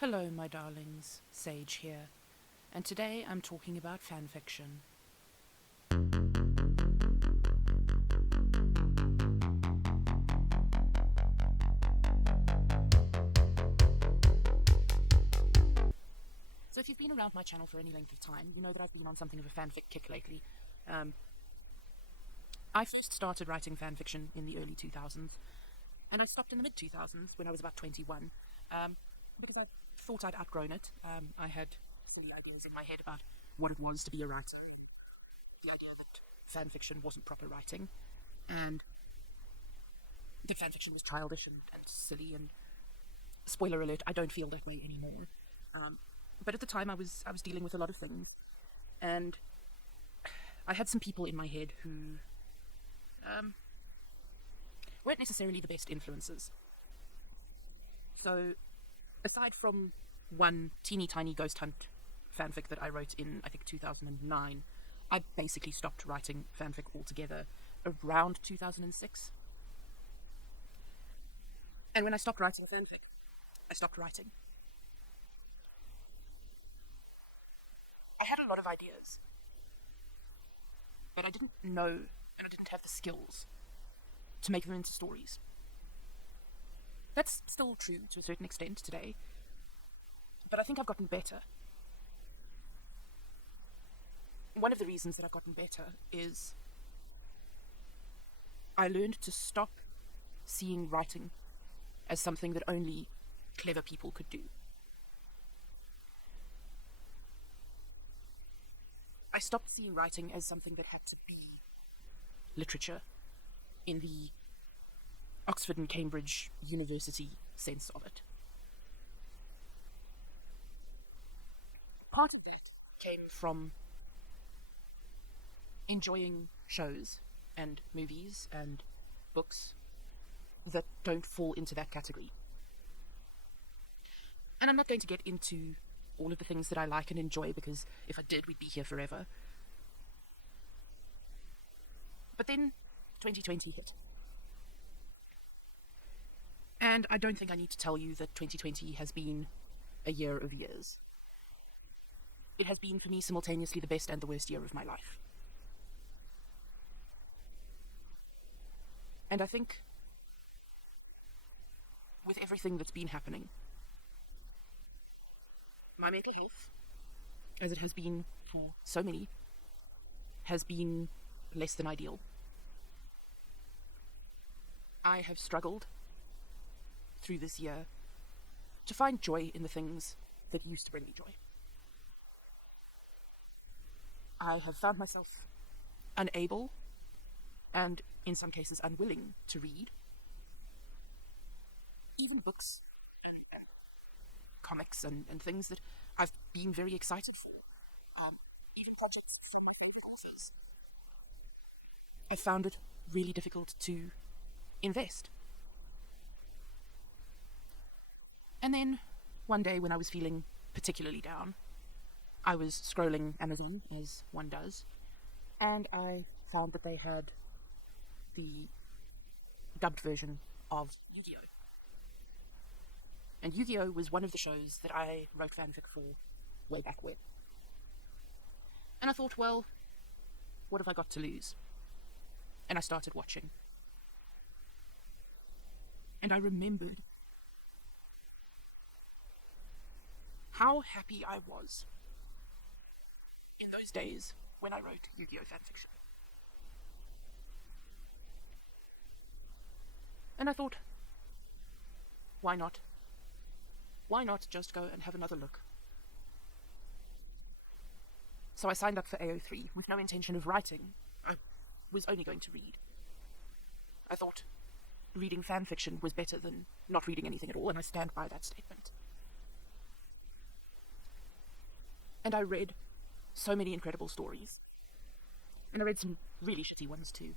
Hello, my darlings, Sage here, and today I'm talking about fanfiction. So, if you've been around my channel for any length of time, you know that I've been on something of a fanfic kick lately. I first started writing fanfiction in the early 2000s, and I stopped in the mid 2000s when I was about 21, because I thought I'd outgrown it. I had silly ideas in my head about what it was to be a writer, the idea that fanfiction wasn't proper writing, and that fanfiction was childish and silly. And spoiler alert, I don't feel that way anymore. But at the time, I was dealing with a lot of things, and I had some people in my head who weren't necessarily the best influences. So, aside from one teeny tiny ghost hunt fanfic that I wrote in, I think, 2009, I basically stopped writing fanfic altogether around 2006. And when I stopped writing fanfic, I stopped writing. I had a lot of ideas, but I didn't know and I didn't have the skills to make them into stories. That's still true to a certain extent today, but I think I've gotten better. One of the reasons that I've gotten better is I learned to stop seeing writing as something that only clever people could do. I stopped seeing writing as something that had to be literature in the Oxford and Cambridge University sense of it. Part of that came from enjoying shows and movies and books that don't fall into that category. And I'm not going to get into all of the things that I like and enjoy, because if I did, we'd be here forever. But then 2020 hit. And I don't think I need to tell you that 2020 has been a year of years. It has been for me simultaneously the best and the worst year of my life. And I think with everything that's been happening, my mental health, as it has been for so many, has been less than ideal. I have struggled through this year to find joy in the things that used to bring me joy. I have found myself unable, and in some cases unwilling, to read even books, comics, and things that I've been very excited for, even projects from my favorite authors. I found it really difficult to invest. And then one day, when I was feeling particularly down, I was scrolling Amazon, as one does, and I found that they had the dubbed version of Yu-Gi-Oh! And Yu-Gi-Oh! Was one of the shows that I wrote fanfic for way back when. And I thought, well, what have I got to lose? And I started watching. And I remembered how happy I was in those days when I wrote Yu-Gi-Oh! Fanfiction. And I thought, why not? Why not just go and have another look? So I signed up for AO3 with no intention of writing. I was only going to read. I thought reading fanfiction was better than not reading anything at all, and I stand by that statement. And I read so many incredible stories. And I read some really shitty ones too.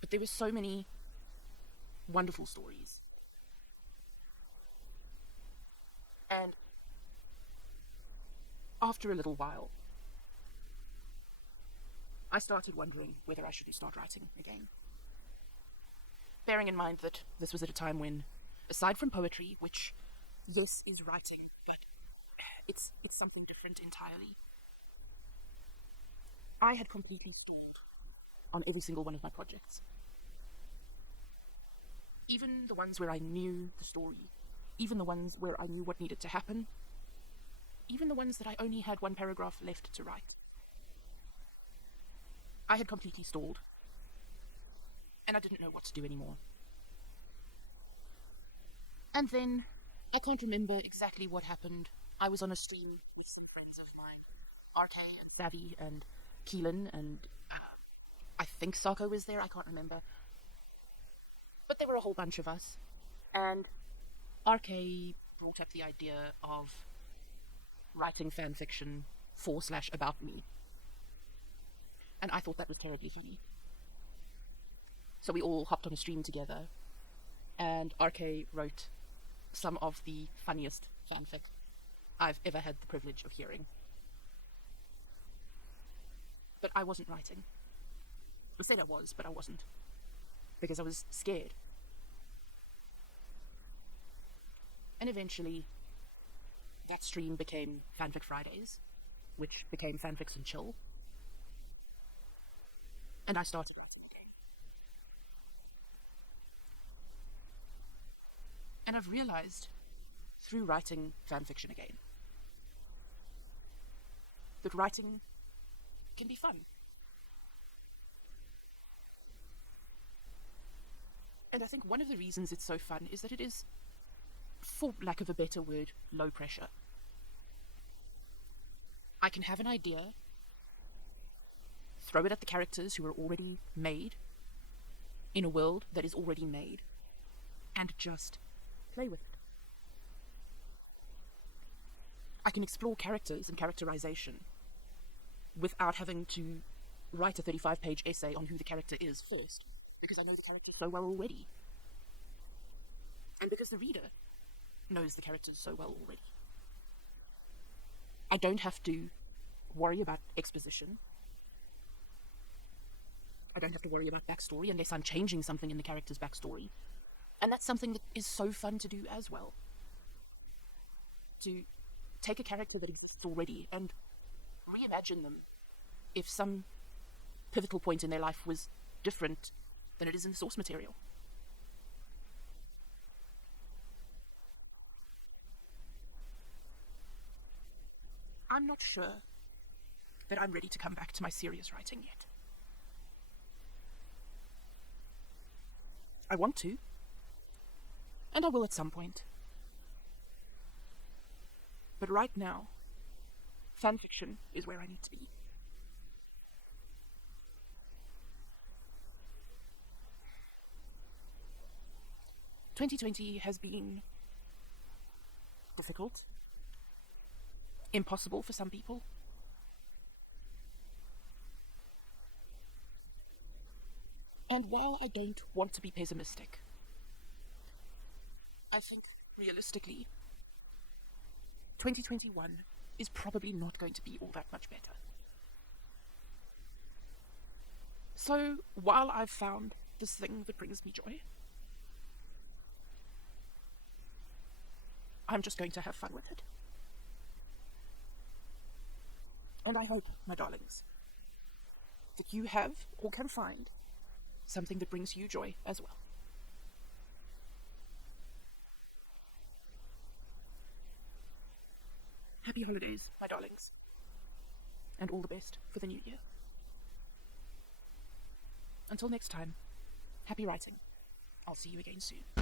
But there were so many wonderful stories. And after a little while, I started wondering whether I should start writing again. Bearing in mind that this was at a time when, aside from poetry, which Yes is writing, but it's something different entirely. I had completely stalled on every single one of my projects. Even the ones where I knew the story, even the ones where I knew what needed to happen, even the ones that I only had one paragraph left to write. I had completely stalled, and I didn't know what to do anymore. And then, I can't remember exactly what happened. I was on a stream with some friends of mine, RK and Savvy and Keelan, and I think Sako was there, I can't remember. But there were a whole bunch of us. And RK brought up the idea of writing fan fiction /about me. And I thought that was terribly funny. So we all hopped on a stream together, and RK wrote some of the funniest fanfic I've ever had the privilege of hearing. But I wasn't writing. I said I was, but I wasn't. Because I was scared. And eventually, that stream became Fanfic Fridays, which became Fanfics and Chill. And I started writing again. And I've realized, through writing fanfiction again, that writing can be fun. And I think one of the reasons it's so fun is that it is, for lack of a better word, low pressure. I can have an idea, throw it at the characters who are already made, in a world that is already made, and just play with it. I can explore characters and characterization without having to write a 35-page essay on who the character is first, because I know the character so well already. And because the reader knows the characters so well already. I don't have to worry about exposition. I don't have to worry about backstory unless I'm changing something in the character's backstory. And that's something that is so fun to do as well. To take a character that exists already and reimagine them if some pivotal point in their life was different than it is in the source material. I'm not sure that I'm ready to come back to my serious writing yet. I want to, and I will at some point. But right now, fanfiction is where I need to be. "2020 has been difficult, impossible for some people. And while I don't want to be pessimistic, I think realistically, 2021 is probably not going to be all that much better. So while I've found this thing that brings me joy, I'm just going to have fun with it. And I hope, my darlings, that you have or can find something that brings you joy as well. Happy holidays, my darlings, and all the best for the new year. Until next time, happy writing. I'll see you again soon.